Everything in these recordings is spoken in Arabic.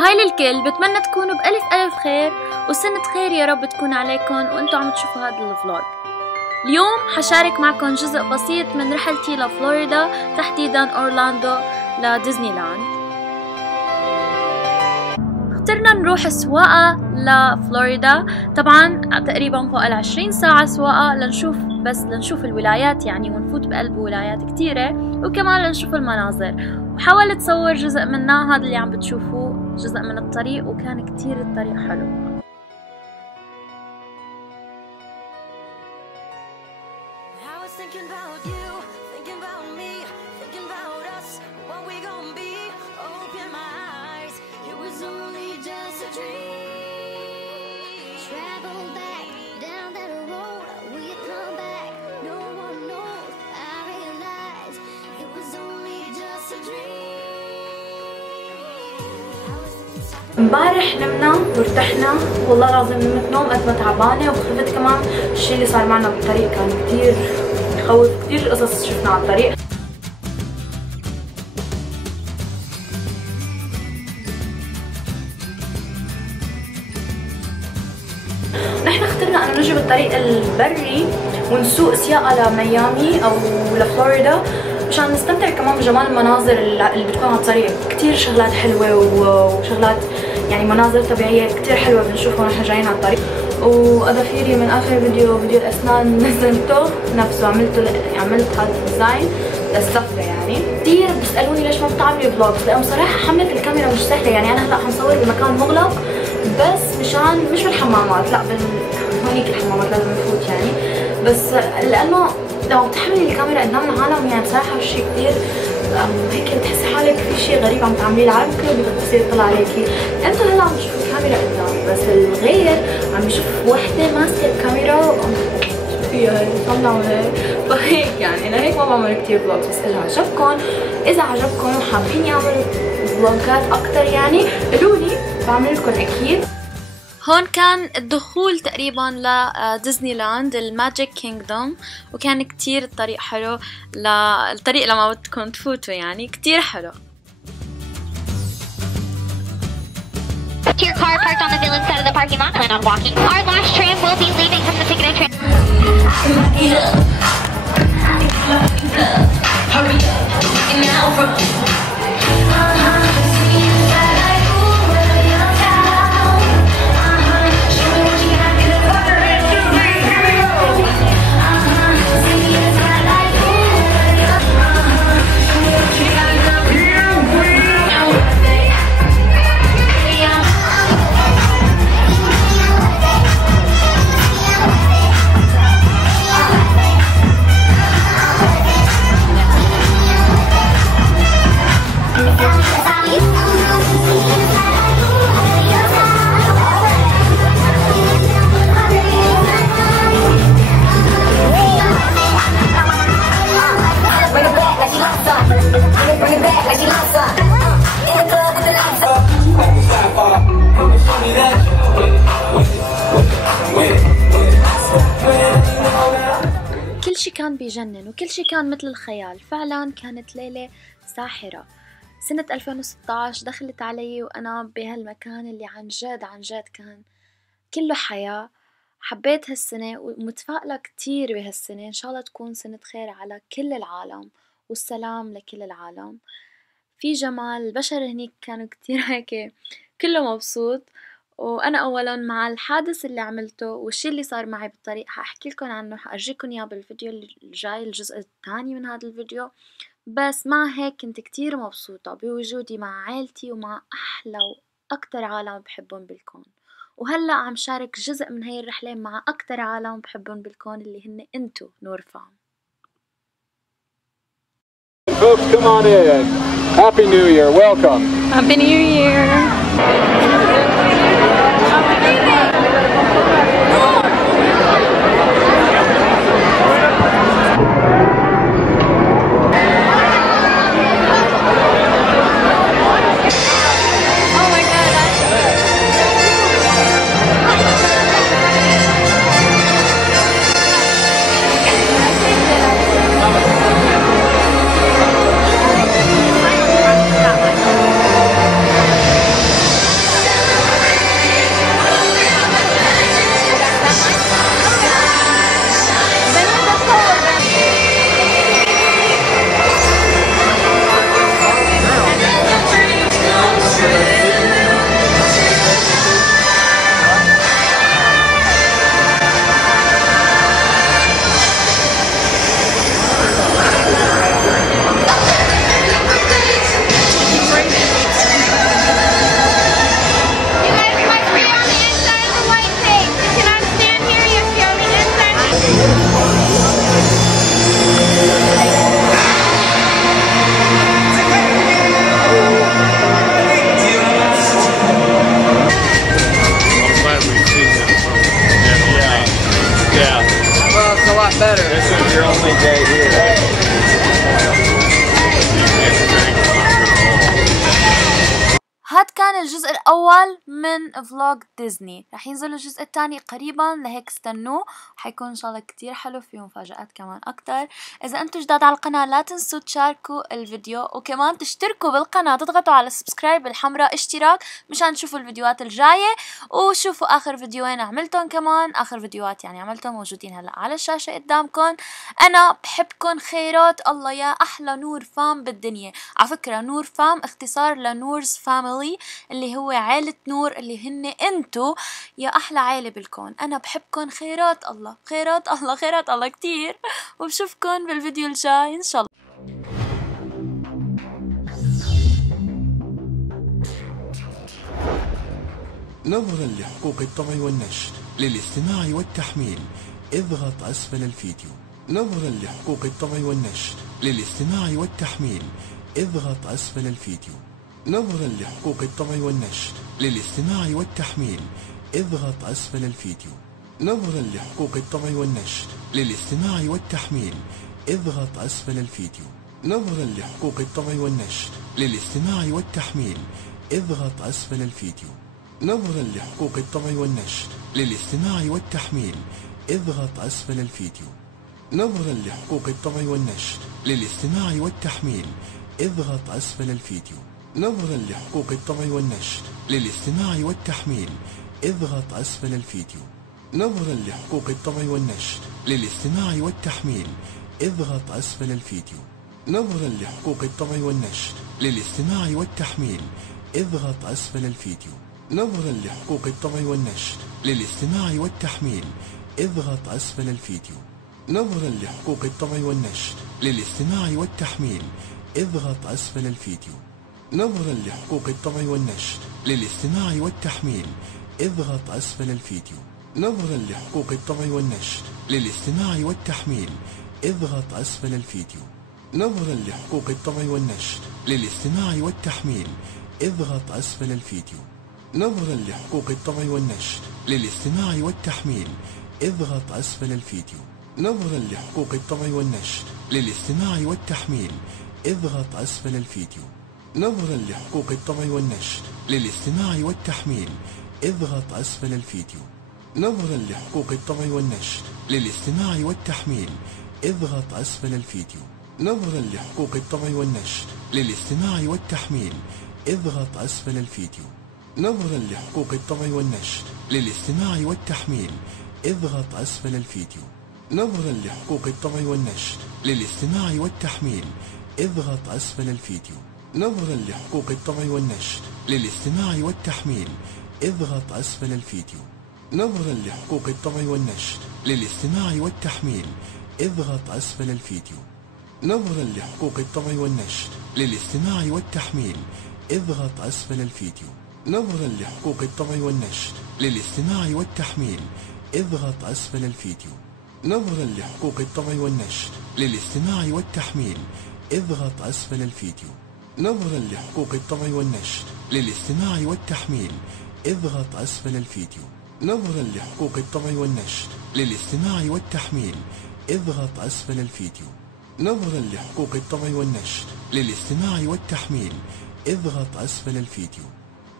هاي للكل، بتمنى تكونوا بألف ألف خير وسنة خير يا رب تكون عليكم وانتوا عم تشوفوا هذا الفلوج. اليوم حشارك معكم جزء بسيط من رحلتي لفلوريدا، تحديدا أورلاندو لديزني لاند. اخترنا نروح سواقة لفلوريدا، طبعا تقريبا فوق 20 ساعة سواقة لنشوف الولايات يعني، ونفوت بقلب ولايات كتيرة، وكمان لنشوف المناظر. وحاولت تصور جزء منها، هذا اللي عم بتشوفوه جزء من الطريق، وكان كتير الطريق حلو. امبارح نمنا وارتحنا، والله العظيم نمت نوم قد ما تعبانه، وخفت كمان. الشيء اللي صار معنا بالطريق كان كتير يخوف، كتير قصص شفنا على الطريق. نحن اخترنا انه نجي بالطريق البري ونسوق سياقه لميامي او لفلوريدا مشان نستمتع كمان بجمال المناظر اللي بتكون على الطريق. كتير شغلات حلوه وشغلات يعني مناظر طبيعيه كتير حلوه بنشوفها ونحن جايين على الطريق. واضافيري من اخر فيديو الاسنان نزلته نفسه، عملت هذا الديزاين للسفره يعني. كتير بيسالوني ليش ما بتعملي فلوجز، لانه صراحه حمله الكاميرا مش سهله يعني. انا هلا حنصور بمكان مغلق بس مش بالحمامات، لا هونيك الحمامات لازم نفوت يعني. بس لانه لو بتحملي الكاميرا قدام العالم يعني صراحه شيء كثير هيك بتحسي حالك في شيء غريب عم تعمليه، العالم كله بتصير يطلع عليكي. انتوا هلا عم تشوفوا الكاميرا قدام، بس الغير عم يشوف وحده ماسكه الكاميرا فيها هيك طلعوا هيك، فهيك يعني انا هيك ما بعمل كثير فلوجز. بس اذا عجبكم وحابين اعمل فلوجات اكثر يعني قولوا لي، بعمل لكم اكيد. هون كان الدخول تقريبا لديزني لاند الماجيك كينغدوم، وكان كتير الطريق حلو، الطريق لما بدكم تفوتوا يعني كتير حلو. To your car parked on the village side of the parking lot. Plan on walking. Our last tram will be leaving from the ticketed train. Hurry up and now from كل شي كان بيجنن وكل شي كان مثل الخيال. فعلا كانت ليلة ساحرة. سنة 2016 دخلت علي وأنا بهالمكان اللي عن جد كان كله حياة. حبيت هالسنة ومتفائلة كتير بهالسنة، إن شاء الله تكون سنة خير على كل العالم والسلام لكل العالم. في جمال البشر هنيك كانوا كتير هيك كله مبسوط. وانا اولا مع الحادث اللي عملته والشي اللي صار معي بالطريق حاحكي لكم عنه، حارجيكم اياه بالفيديو الجاي، الجزء الثاني من هذا الفيديو. بس مع هيك كنت كتير مبسوطة بوجودي مع عائلتي ومع احلى واكتر عالم بحبهم بالكون. وهلا عم شارك جزء من هاي الرحلة مع اكتر عالم بحبهم بالكون اللي هن انتو نور فام. Folks, come on in. Happy New Year. Welcome. Happy New Year. كان الجزء الأول من فلوج ديزني. رح ينزل الجزء الثاني قريبا، لهيك استنوه، حيكون إن شاء الله كتير حلو، فيه مفاجآت كمان أكتر. إذا أنتم جداد على القناة لا تنسوا تشاركوا الفيديو، وكمان تشتركوا بالقناة، تضغطوا على السبسكرايب الحمراء اشتراك مشان تشوفوا الفيديوهات الجاية، وشوفوا آخر فيديوين عملتهم، كمان آخر فيديوهات يعني عملتهم موجودين هلأ على الشاشة قدامكم. أنا بحبكم خيرات الله يا أحلى نور فام بالدنيا. على فكرة نور فام اختصار لنورز فاميلي، اللي هو عائلة نور، اللي هن انتو يا أحلى عائلة بالكون. أنا بحبكم خيرات الله، خيرات الله، خيرات الله كتير، وبشوفكم بالفيديو الجاي إن شاء الله. نظرا لحقوق الطبع والنشر للاستماع والتحميل اضغط أسفل الفيديو. نظرا لحقوق الطبع والنشر للاستماع والتحميل اضغط أسفل الفيديو. نظرا لحقوق الطبع والنشر للاستماع والتحميل اضغط أسفل الفيديو. نظرا لحقوق الطبع والنشر للاستماع والتحميل اضغط أسفل الفيديو. نظرا لحقوق الطبع والنشر للاستماع والتحميل اضغط أسفل الفيديو. نظرا لحقوق الطبع والنشر للاستماع والتحميل اضغط أسفل الفيديو. نظرا لحقوق الطبع والنشر للاستماع والتحميل اضغط أسفل الفيديو. نظرا لحقوق الطبع والنشر للاستماع والتحميل اضغط أسفل الفيديو. نظرا لحقوق الطبع والنشر للاستماع والتحميل اضغط أسفل الفيديو. نظرا لحقوق الطبع والنشر للاستماع والتحميل اضغط أسفل الفيديو. نظرا لحقوق الطبع والنشر للاستماع والتحميل اضغط أسفل الفيديو. نظرا لحقوق الطبع والنشر للاستماع والتحميل اضغط أسفل الفيديو. نظرا لحقوق الطبع والنشر للاستماع والتحميل اضغط أسفل الفيديو. نظرا لحقوق الطبع والنشر للاستماع والتحميل اضغط أسفل الفيديو. نظرا لحقوق الطبع والنشر للاستماع والتحميل اضغط أسفل الفيديو. نظرا لحقوق الطبع والنشر للاستماع والتحميل اضغط أسفل الفيديو. نظرا لحقوق الطبع والنشر للاستماع والتحميل اضغط أسفل الفيديو. نظرا لحقوق الطبع والنشر للاستماع والتحميل اضغط أسفل الفيديو. نظرا لحقوق الطبع والنشر للاستماع والتحميل اضغط أسفل الفيديو. نظرا لحقوق الطبع والنشر للاستماع والتحميل اضغط أسفل الفيديو. نظرا لحقوق الطبع والنشر للاستماع والتحميل اضغط أسفل الفيديو. نظرا لحقوق الطبع والنشر للاستماع والتحميل اضغط أسفل الفيديو. نظرا لحقوق الطبع والنشر للاستماع والتحميل اضغط أسفل الفيديو. نظرا لحقوق الطبع والنشر للاستماع والتحميل اضغط أسفل الفيديو. نظرا لحقوق الطبع والنشر للاستماع والتحميل اضغط أسفل الفيديو. نظرا لحقوق الطبع والنشر للاستماع والتحميل اضغط أسفل الفيديو. نظرا لحقوق الطبع والنشر للاستماع والتحميل اضغط أسفل الفيديو. نظرا لحقوق الطبع والنشر للاستماع والتحميل اضغط أسفل الفيديو. نظرا لحقوق الطبع والنشر للاستماع والتحميل اضغط أسفل الفيديو. نظرا لحقوق الطبع والنشر للاستماع والتحميل اضغط أسفل الفيديو.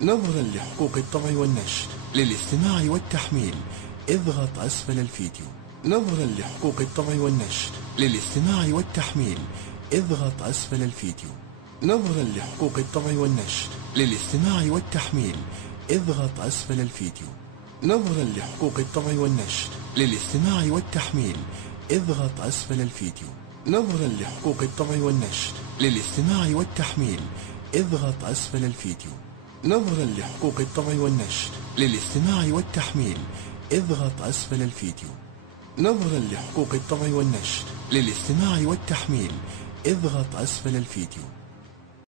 نظرا لحقوق الطبع والنشر للاستماع والتحميل اضغط أسفل الفيديو. نظرا لحقوق الطبع والنشر للاستماع والتحميل اضغط أسفل الفيديو. نظرا لحقوق الطبع والنشر للاستماع والتحميل اضغط أسفل الفيديو. نظرا لحقوق الطبع والنشر للاستماع والتحميل اضغط أسفل الفيديو. نظرا لحقوق الطبع والنشر للاستماع والتحميل اضغط أسفل الفيديو. نظرا لحقوق الطبع والنشر للاستماع والتحميل اضغط أسفل الفيديو. نظرا لحقوق الطبع والنشر للاستماع والتحميل اضغط أسفل الفيديو.